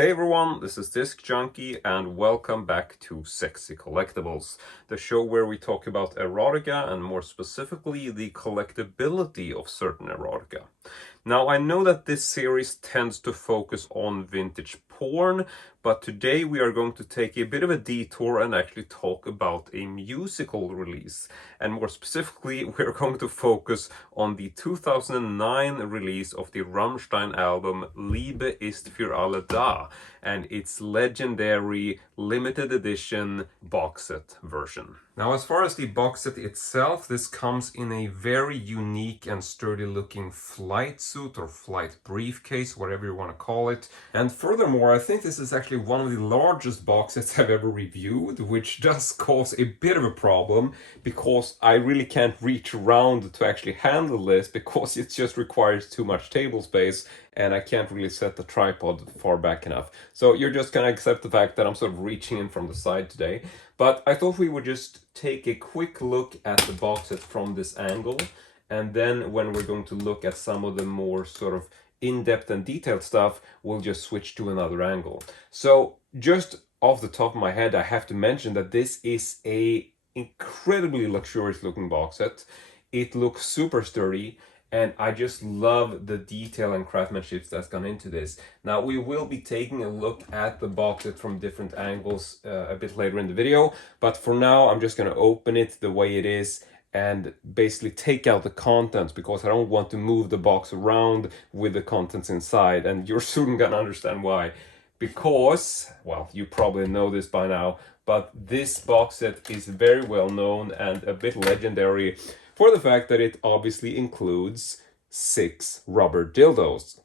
Hey everyone, this is Disc Junkie and welcome back to Sexy Collectibles, the show where we talk about erotica and more specifically the collectability of certain erotica. Now I know that this series tends to focus on vintage porn, but today we are going to take a bit of a detour and actually talk about a musical release. And more specifically, we're going to focus on the 2009 release of the Rammstein album Liebe Ist für alle da, and its legendary limited edition box set version. Now, as far as the box set itself, this comes in a very unique and sturdy looking flight suit or flight briefcase, whatever you want to call it. And furthermore, I think this is actually one of the largest box sets I've ever reviewed, which does cause a bit of a problem because I really can't reach around to actually handle this because it just requires too much table space and I can't really set the tripod far back enough. So you're just gonna accept the fact that I'm sort of reaching in from the side today. But I thought we would just take a quick look at the box set from this angle, and then when we're going to look at some of the more sort of in-depth and detailed stuff, we'll just switch to another angle. So just off the top of my head, I have to mention that this is a incredibly luxurious looking box set. It looks super sturdy, and I just love the detail and craftsmanship that's gone into this. Now, we will be taking a look at the box set from different angles a bit later in the video, but for now, I'm just going to open it the way it is and basically take out the contents because I don't want to move the box around with the contents inside, and you're soon going to understand why. Because, well, you probably know this by now, but this box set is very well known and a bit legendary for the fact that it obviously includes 6 rubber dildos.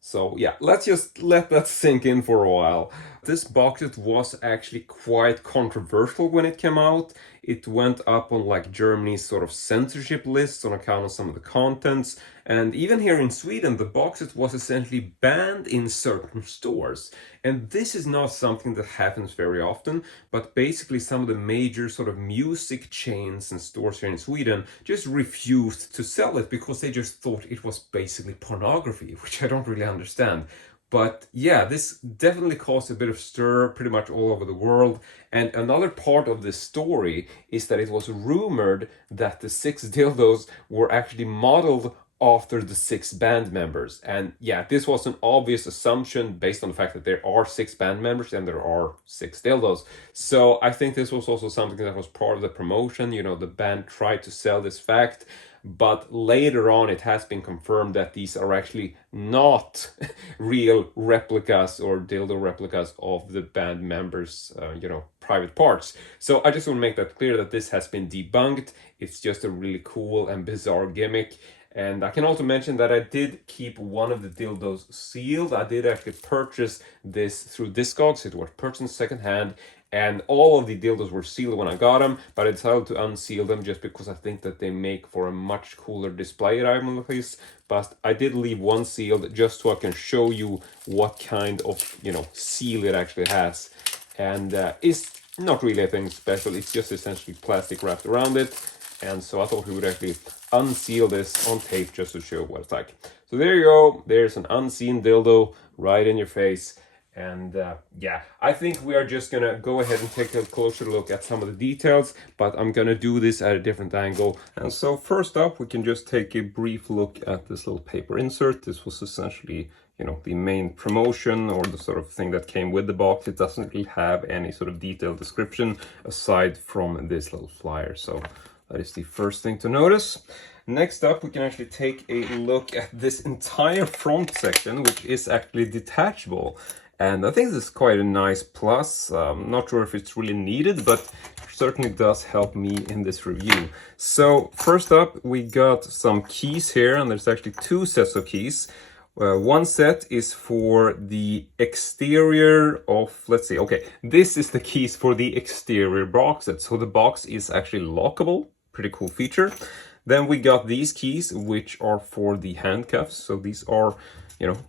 So yeah, let's just let that sink in for a while. This box set was actually quite controversial when it came out. It went up on like Germany's sort of censorship list on account of some of the contents. And even here in Sweden, the box set was essentially banned in certain stores. And this is not something that happens very often, but basically some of the major sort of music chains and stores here in Sweden just refused to sell it because they just thought it was basically pornography, which I don't really understand. But yeah, this definitely caused a bit of stir pretty much all over the world. And another part of this story is that it was rumored that the 6 dildos were actually modeled after the 6 band members. And yeah, this was an obvious assumption based on the fact that there are 6 band members and there are 6 dildos. So I think this was also something that was part of the promotion. You know, the band tried to sell this fact. But later on, it has been confirmed that these are actually not real replicas or dildo replicas of the band members', private parts. So I just want to make that clear that this has been debunked. It's just a really cool and bizarre gimmick. And I can also mention that I did keep one of the dildos sealed. I did actually purchase this through Discogs. It was purchased secondhand. And all of the dildos were sealed when I got them, but I decided to unseal them just because I think that they make for a much cooler display item like this. But I did leave one sealed just so I can show you what kind of, seal it actually has. And it's not really anything special. It's just essentially plastic wrapped around it. And so I thought we would actually unseal this on tape just to show what it's like. So there you go. There's an unseen dildo right in your face. And yeah, I think we are just gonna go ahead and take a closer look at some of the details, but I'm gonna do this at a different angle. And so first up, we can just take a brief look at this little paper insert. This was essentially, the main promotion or the sort of thing that came with the box. It doesn't really have any sort of detailed description aside from this little flyer. So that is the first thing to notice. Next up, we can actually take a look at this entire front section, which is actually detachable. And I think this is quite a nice plus. I'm not sure if it's really needed, but certainly does help me in this review. So first up, we got some keys here, and there's actually 2 sets of keys. One set is for the exterior of, let's see, okay, this is the keys for the exterior box set. So the box is actually lockable, pretty cool feature. Then we got these keys, which are for the handcuffs. So these are,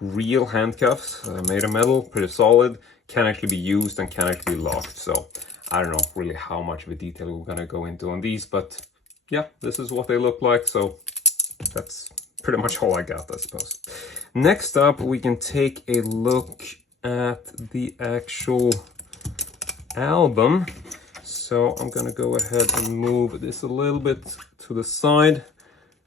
real handcuffs, made of metal, pretty solid, can actually be used and can actually be locked. So I don't know really how much of a detail we're gonna go into on these, but yeah, this is what they look like. So that's pretty much all I got, I suppose. Next up, we can take a look at the actual album. So I'm gonna go ahead and move this a little bit to the side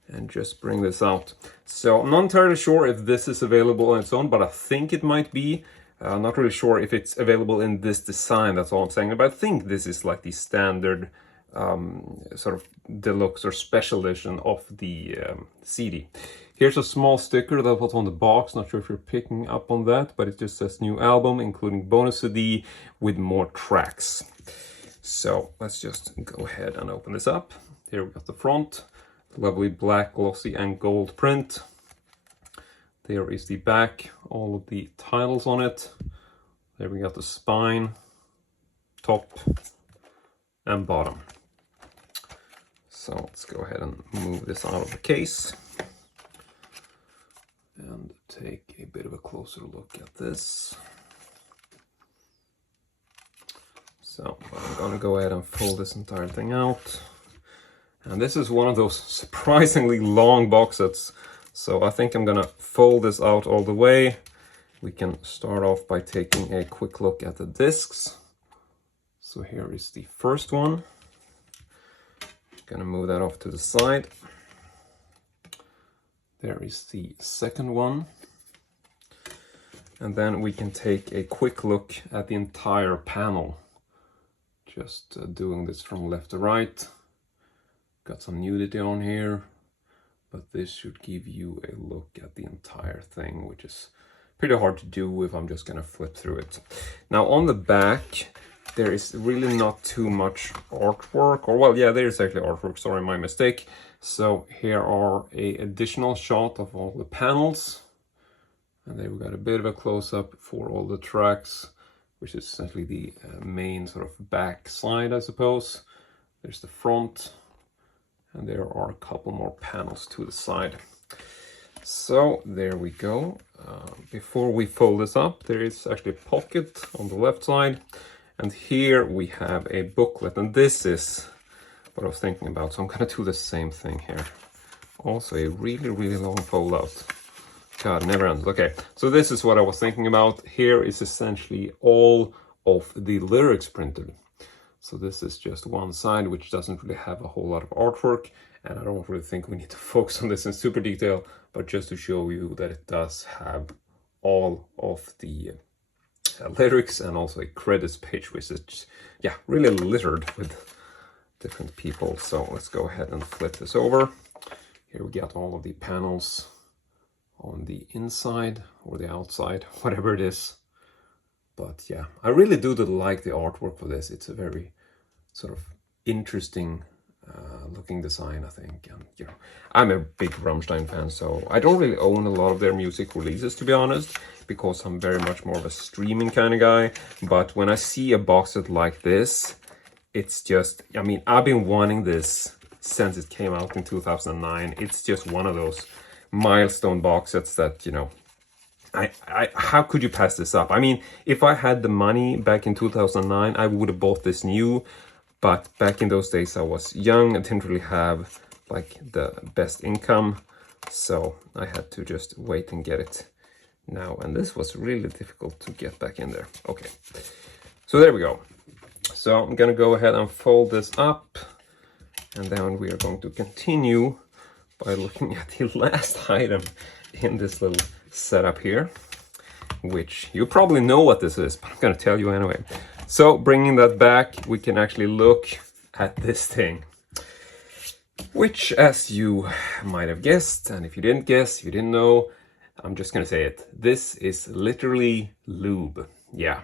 and just bring this out. So I'm not entirely sure if this is available on its own, but I think it might be. I'm not really sure if it's available in this design, that's all I'm saying. But I think this is like the standard sort of deluxe or special edition of the CD. Here's a small sticker that was on the box. Not sure if you're picking up on that, but it just says new album, including bonus CD with more tracks. So let's just go ahead and open this up. Here we got the front, lovely black, glossy and gold print. There is the back, all of the titles on it. There we got the spine, top and bottom. So let's go ahead and move this out of the case and take a bit of a closer look at this. So I'm gonna go ahead and fold this entire thing out. And this is one of those surprisingly long box sets. So I think I'm gonna fold this out all the way. We can start off by taking a quick look at the discs. So here is the first one. Gonna move that off to the side. There is the second one. And then we can take a quick look at the entire panel. Just doing this from left to right. Got some nudity on here, but this should give you a look at the entire thing, which is pretty hard to do if I'm just gonna flip through it. Now on the back, there is really not too much artwork, or well, yeah, there is actually artwork, sorry, my mistake. So here are a additional shot of all the panels. And there we got a bit of a close-up for all the tracks, which is essentially the main sort of back side, I suppose. There's the front, and there are a couple more panels to the side. So there we go. Before we fold this up, there is actually a pocket on the left side. And here we have a booklet, and this is what I was thinking about. So I'm gonna do the same thing here. Also a really, really long fold out. God, never ends. Okay, so this is what I was thinking about. Here is essentially all of the lyrics printed. So this is just one side, which doesn't really have a whole lot of artwork. And I don't really think we need to focus on this in super detail, but just to show you that it does have all of the lyrics and also a credits page, which is, yeah, really littered with different people. So let's go ahead and flip this over. Here we got all of the panels on the inside or the outside, whatever it is. But yeah, I really do like the artwork for this. It's a very sort of interesting looking design, I think. And you know, I'm a big Rammstein fan, so I don't really own a lot of their music releases, to be honest, because I'm very much more of a streaming kind of guy. But when I see a box set like this, it's just, I mean, I've been wanting this since it came out in 2009. It's just one of those milestone box sets that, you know, how could you pass this up? I mean, if I had the money back in 2009, I would have bought this new. But back in those days, I was young. I didn't really have like the best income. So I had to just wait and get it now. And this was really difficult to get back in there. Okay, so there we go. So I'm gonna go ahead and fold this up. And then we are going to continue by looking at the last item in this little setup here, which you probably know what this is, but I'm gonna tell you anyway. So bringing that back, we can actually look at this thing, which, as you might have guessed, and if you didn't guess, you didn't know, I'm just gonna say it. This is literally lube. Yeah,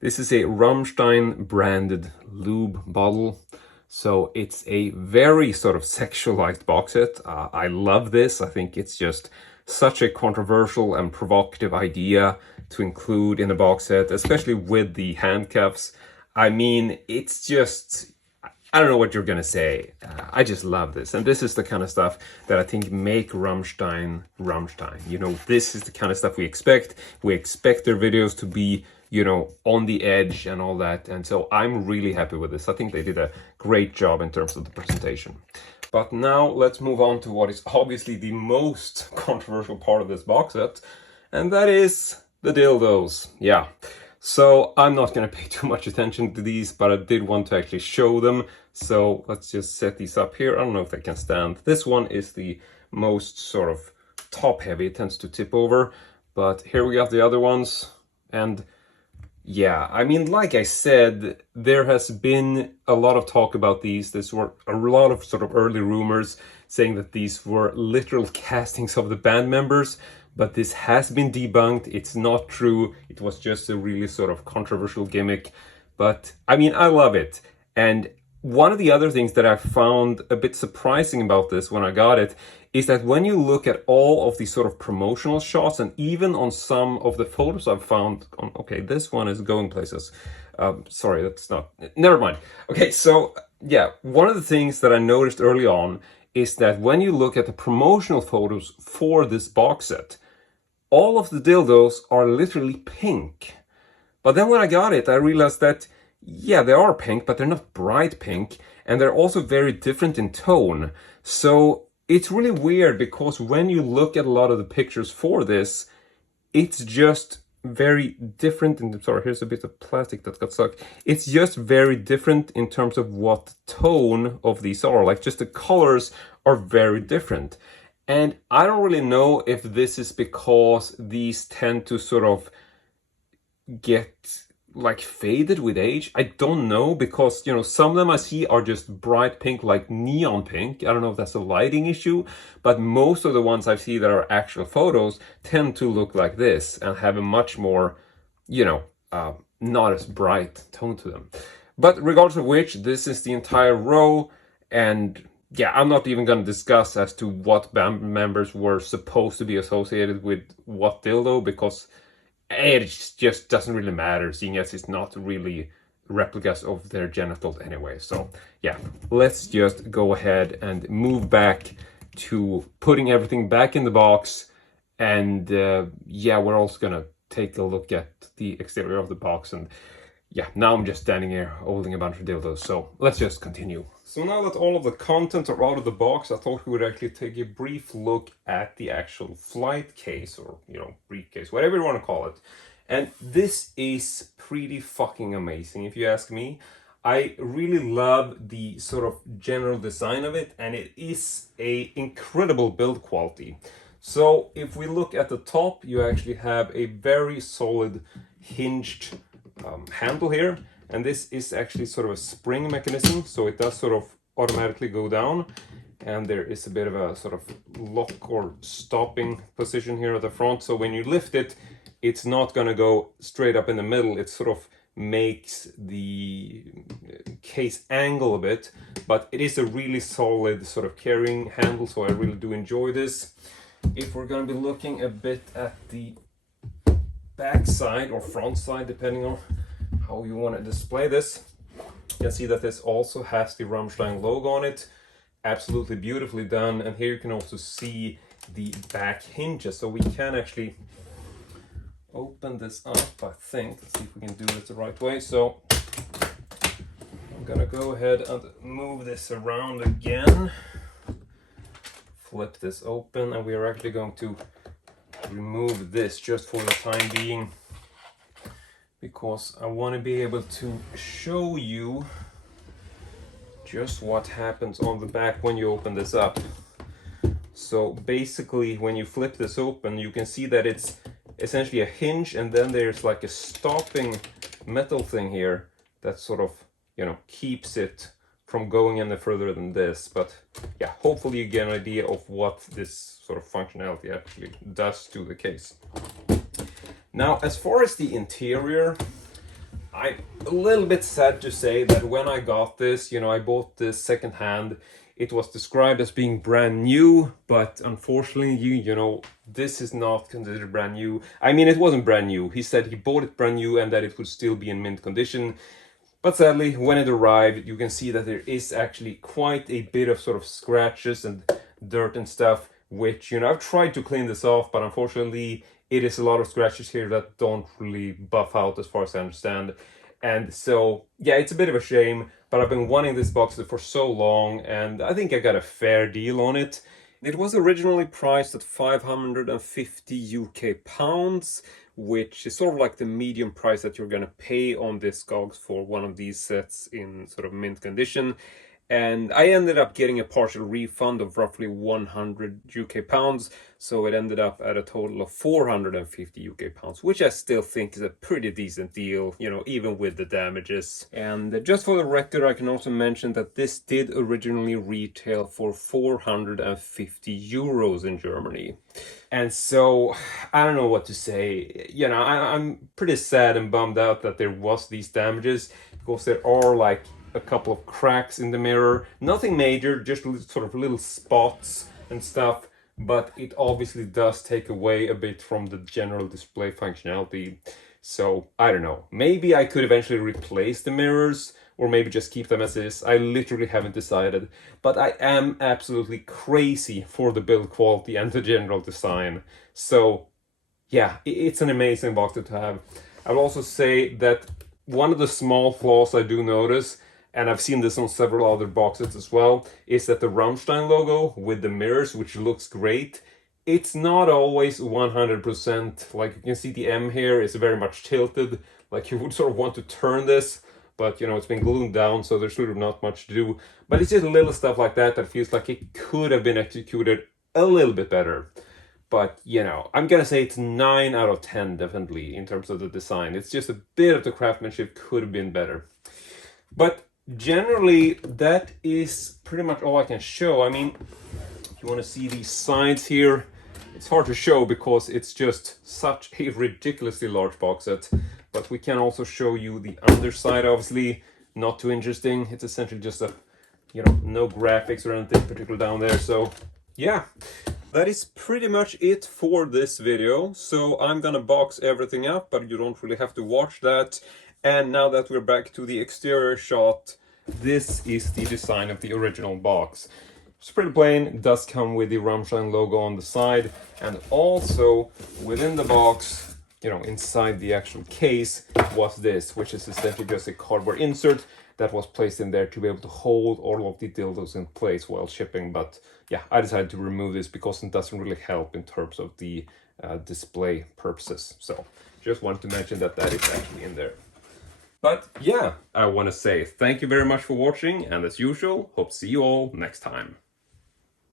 this is a Rammstein branded lube bottle. So it's a very sort of sexualized box set. I love this. I think it's just such a controversial and provocative idea to include in a box set, especially with the handcuffs. I mean, it's just, I don't know what you're gonna say. I just love this. And this is the kind of stuff that I think make Rammstein Rammstein. You know, this is the kind of stuff we expect. We expect their videos to be, you know, on the edge and all that. And so I'm really happy with this. I think they did a great job in terms of the presentation. But now let's move on to what is obviously the most controversial part of this box set. And that is The dildos, yeah. So I'm not gonna pay too much attention to these, but I did want to actually show them. So let's just set these up here. I don't know if they can stand. This one is the most sort of top heavy, it tends to tip over. But here we got the other ones. And yeah, I mean, like I said, there has been a lot of talk about these. There were a lot of sort of early rumors saying that these were literal castings of the band members, but this has been debunked. It's not true. It was just a really sort of controversial gimmick. But I mean, I love it. And one of the other things that I found a bit surprising about this when I got it is that when you look at all of these sort of promotional shots, and even on some of the photos I've found on, okay, this one is going places. Sorry, that's not, never mind. Okay, so yeah, one of the things that I noticed early on is that when you look at the promotional photos for this box set, all of the dildos are literally pink. But then when I got it, I realized that, yeah, they are pink, but they're not bright pink, and they're also very different in tone. So it's really weird because when you look at a lot of the pictures for this, it's just very different. Sorry, here's a bit of plastic that got stuck. It's just very different in terms of what tone of these are. Like, just the colors are very different. And I don't really know if this is because these tend to sort of get like faded with age. I don't know, because you know, some of them I see are just bright pink, like neon pink. I don't know if that's a lighting issue, but most of the ones I see that are actual photos tend to look like this and have a much more, you know, not as bright tone to them. But regardless of which, this is the entire row. And yeah, I'm not even going to discuss as to what band members were supposed to be associated with what dildo, because it just doesn't really matter, seeing as it's not really replicas of their genitals anyway. So yeah, let's just go ahead and move back to putting everything back in the box. And yeah, we're also gonna take a look at the exterior of the box. And yeah, now I'm just standing here holding a bunch of dildos, so let's just continue. So now that all of the content are out of the box, I thought we would actually take a brief look at the actual flight case, or, you know, briefcase, whatever you want to call it. And this is pretty fucking amazing, if you ask me. I really love the sort of general design of it, and it is a incredible build quality. So if we look at the top, you actually have a very solid hinged handle here, and this is actually sort of a spring mechanism, so it does sort of automatically go down, and there is a bit of a sort of lock or stopping position here at the front. So when you lift it, it's not going to go straight up in the middle. It sort of makes the case angle a bit, but it is a really solid sort of carrying handle, so I really do enjoy this. If we're going to be looking a bit at the back side or front side, depending on how you want to display this, you can see that this also has the Rammstein logo on it. Absolutely beautifully done. And here you can also see the back hinges, so we can actually open this up, I think. Let's see if we can do it the right way. So I'm gonna go ahead and move this around again, flip this open, and we are actually going to remove this just for the time being, because I want to be able to show you just what happens on the back when you open this up. So basically, when you flip this open, you can see that it's essentially a hinge, and then there's like a stopping metal thing here that sort of, you know, keeps it from going any further than this. But yeah, hopefully you get an idea of what this sort of functionality actually does to the case. Now, as far as the interior, I'm a little bit sad to say that when I got this, you know, I bought this secondhand. It was described as being brand new, but unfortunately, you know, this is not considered brand new. I mean, it wasn't brand new. He said he bought it brand new and that it would still be in mint condition. But sadly, when it arrived, you can see that there is actually quite a bit of sort of scratches and dirt and stuff, which, you know, I've tried to clean this off, but unfortunately, it is a lot of scratches here that don't really buff out as far as I understand. And so, yeah, it's a bit of a shame, but I've been wanting this box for so long, and I think I got a fair deal on it. It was originally priced at 550 UK pounds, which is sort of like the medium price that you're going to pay on Discogs for one of these sets in sort of mint condition. And I ended up getting a partial refund of roughly 100 UK pounds, so it ended up at a total of 450 UK pounds, which I still think is a pretty decent deal, you know, even with the damages. And just for the record, I can also mention that this did originally retail for 450 euros in Germany. And so, I don't know what to say. You know, I'm pretty sad and bummed out that there was these damages, because there are like a couple of cracks in the mirror. Nothing major, just sort of little spots and stuff, but it obviously does take away a bit from the general display functionality. So, I don't know. Maybe I could eventually replace the mirrors, or maybe just keep them as is. I literally haven't decided. But I am absolutely crazy for the build quality and the general design. So, yeah, it's an amazing box to have. I'll also say that one of the small flaws I do notice, and I've seen this on several other boxes as well, is that the Rammstein logo with the mirrors, which looks great, it's not always 100%. Like you can see the M here is very much tilted, like you would sort of want to turn this, but you know, it's been glued down, so there's sort of not much to do. But it's just little stuff like that that feels like it could have been executed a little bit better. But, you know, I'm gonna say it's 9 out of 10 definitely in terms of the design. It's just a bit of the craftsmanship could have been better. But generally, that is pretty much all I can show. I mean, if you want to see these sides here, it's hard to show because it's just such a ridiculously large box set. But we can also show you the underside, obviously. Not too interesting. It's essentially just a, you know, no graphics or anything particular down there. So, yeah. That is pretty much it for this video. So I'm gonna box everything up, but you don't really have to watch that. And now that we're back to the exterior shot, this is the design of the original box. It's pretty plain. It does come with the Rammstein logo on the side, and also within the box, you know, inside the actual case was this, which is essentially just a cardboard insert that was placed in there to be able to hold all of the dildos in place while shipping. But yeah, I decided to remove this because it doesn't really help in terms of the display purposes. So just wanted to mention that that is actually in there. But yeah, I want to say thank you very much for watching, and as usual, hope to see you all next time.